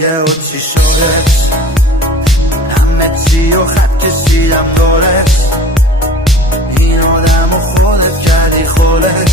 یه چی شدت همه چی و خط کشیدم دارت این آدم و خودت کردی خودت